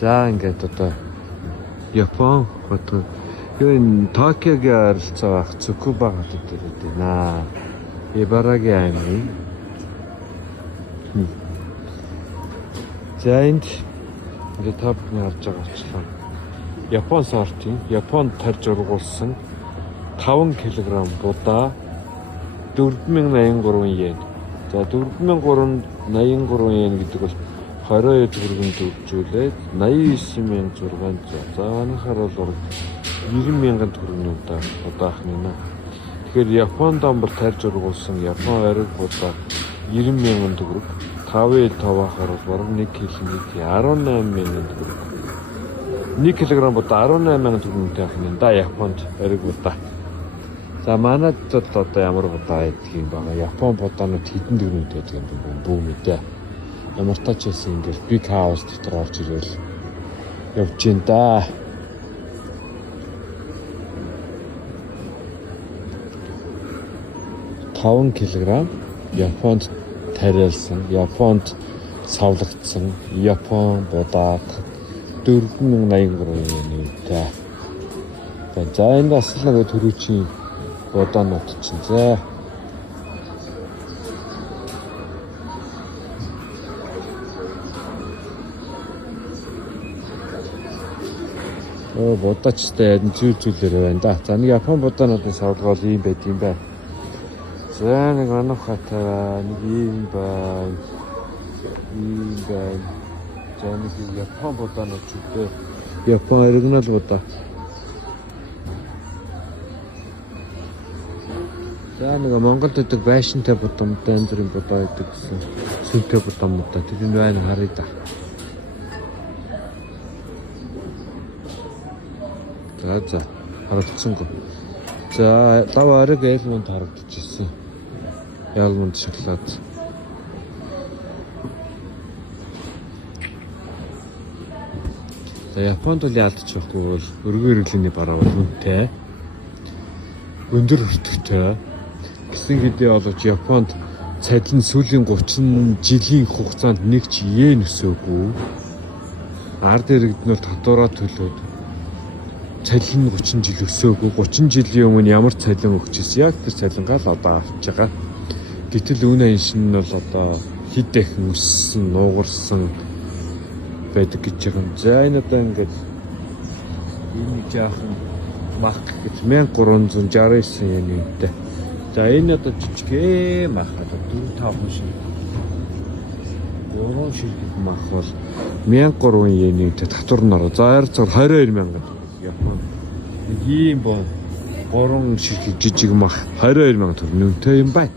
За ингээд одоо Япон хотод энэ Токиогийн ойролцоо байх Цукуба хотод ирээд байна. Ибарагийн аймгийн. За энд ингээд та бүхний харж байгаачлаа. Япон сортын Японд тарж ургуулсан 5 кг будаа 4083 йен. За 4383 йен гэдэг бол 22 төгрөгөнд үржүүлээд 89600. За анхаар бол 90000 төгрөгийн удаа ахна нэ. Тэгэхээр Японд амбар тарж ургуулсан Япон ариг будаа 90000 төгрөг. 5.5 ахаар бол баруун 1 кг 18000 төгрөг. 1 кг будаа 18000 төгрөгтэй ахна да Японд ариг будаа. За манайд одоо ямар будаа байдаг юм бага. Япон будаанууд хэдэн төгрөгтэй байдаг юм бүү мэдээ. Ямар тач хэлсэн ингээл big house дотор орж ирэл явж ин да. $5 кг Японд тариалсан, Японд савлагдсан Япон будаа 4083 йентэй. За энэ бас л нэг төрүүчийн будаанууд чинь за. Будаачтай яд зүйлээр байна да. За нэг Япон будаануудын савлгаал ийм байд юм байна. За нэг манайх хатаа нэг ийм байна. Ийм байна. За нэг Япон будаанууд ч үгүй. Япон оригинал будаа. За нэг Монголд байдаг байшинтай будаамтай энэ төрлийн будаа байдаг гэсэн. Сүнтэй будаамтай тэр нь байна харъя да. За харагдсангүй. За лав ариг элмонд харагдчихсэн. Ялмонд шоколад. За Японд л яалтчихгүй бол өргөн хэрэглээний бараа бол үнэтэй. Өндөр өртөгтэй. Гэсэн хэдий боловч Японд цалин сүүлийн 30 жилийн хугацаанд нэг ч йен өсөөгүй. Ард иргэднүүд татвараа төлөөд цалин 30 жил өсөөгүй. 30 жилийн өмнө ямар цалин өгчээсэн яг тэр цалингаа л одоо авч байгаа. Гэтэл үүнээ энэ шин нь бол одоо хэд дахин өссөн, нуугарсан байдаг гэж байгаа. За энэ одоо ингээд энэ жаахан мах гэж 1369 йентэй. За энэ одоо жижиг мах одоо 4-5 шиг. 3 шиг мах бол 1003 йентэй татвар нь ороо. За ойрцоор 22000. Япон нэг ийм боо 3 шиг жижиг мах 22000 төгрөг үнэтэй юм байна.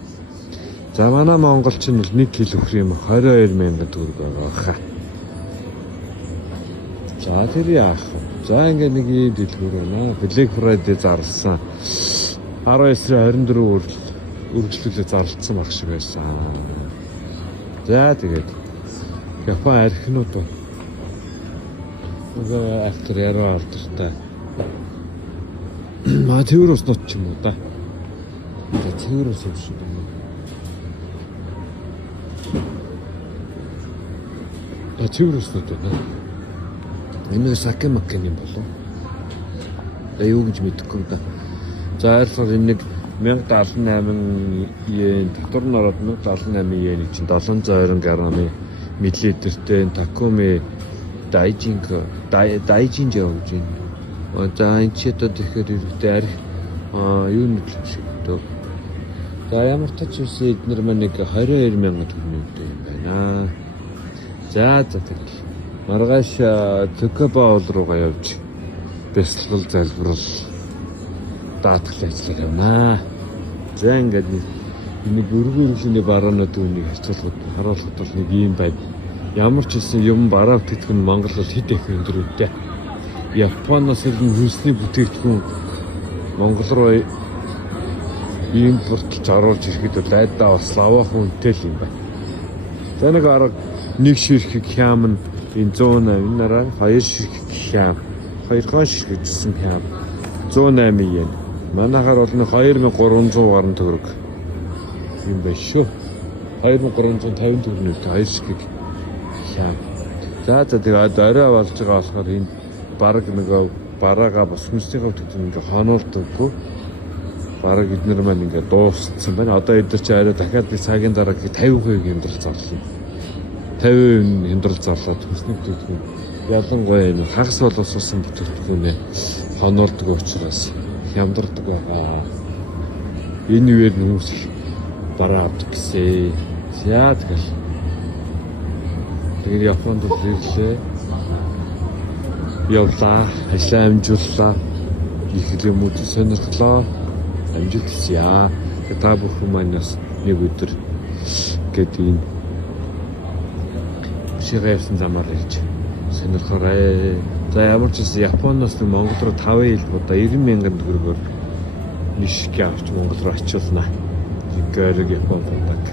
За манай монголч нь бол 1 кг юм 22000 төгрөг байгаа хаа. За тэр яах вэ? За ингээ нэг ийм дэлгүүр байна. Black Friday зарласан 19-24 үргэлжлүүлээ зарлцсан баг шиг байсан. За тэгээд Япон архинууд байна. Нөгөө актер яруу алдартай. Төвөр уснууд ч юм уу да. Төвөр ус юм шиг юм. Төвөр уснууд байна. Энэ саке маккен юм болов. Юу гэж мэдэхгүй да. За айлсаар энэ нэг 1078 йен татвар нь ороод 1078 йен чинь 720 грамм миллилитртэй Такуми дайжин явж байна. За энэ ч одоо тэгэхээр иргэдээ арх юу нэг шиг дөө. За ямар ч ч эднэр маань нэг 22000 төгрөгтэй юм байна. За тэгэл маргааш Цукуба уул руугаа явж бясалгал залбирал даатгал ажиллах явнаа. За ингээд нэг өргөн өргөний бараанууд үнийг харуулхад бол нэг юм байв. Ямар ч хэлсэн юм бараа бүтээгдэхүүн Монгол бол хэд их өндөр үдэ. Японоос ирсэн хүнсний бүтээгдэхүүн Монгол руу импортлж оруулж ирэхэд бол айдаа бас лаваахан үнэтэй л юм байна. За нэг арга нэг ширхэг хям нь энэ 180 энэ нараа 2 ширхэг хям 2 ширхэг гэсэн хям 108 йен. Манайхаар бол нэг 2300 гаруй төгрөг юм байна шүү. 2350 төгрөгтэй 2 ширхэг хям. За тэгээд орой болж байгаа болохоор энэ баг нөгөө бараага бас хүнсний хувьд ингээ хоноолдоггүй. Бараг эднэр маань ингээ дууссан байна. Одоо эдгээр чи арай дахиад би цагийн дараа 50% хямдрал зарлаа. 50% хямдрал зарлаад хүнсний бүтээгдэхүүн ялангуяа энэ хагас боловсруулсан бүтээгдэхүүнээ хоноолдог учраас хямдардаг байгаа. Энэ үеэр хүмүүс их бараа авдаг гэсэн. За тэгэл. Тэгээд Японд ирлээ. Явлаа, ажлаа амжууллаа. Их юмуд сонирхлоо. Амжилт хүсье. Та бүхэн манаас нэг өдөр гэдэг энэ шигээ явсан замаар ирж сонирхорой. За ямар ч юм Японоос Монгол руу 5 хил удаа 90,000 төгрөгөөр нишгэ авч Монгол руу очиулна. Игэрэг Япон байдаг.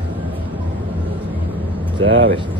За баярлалаа.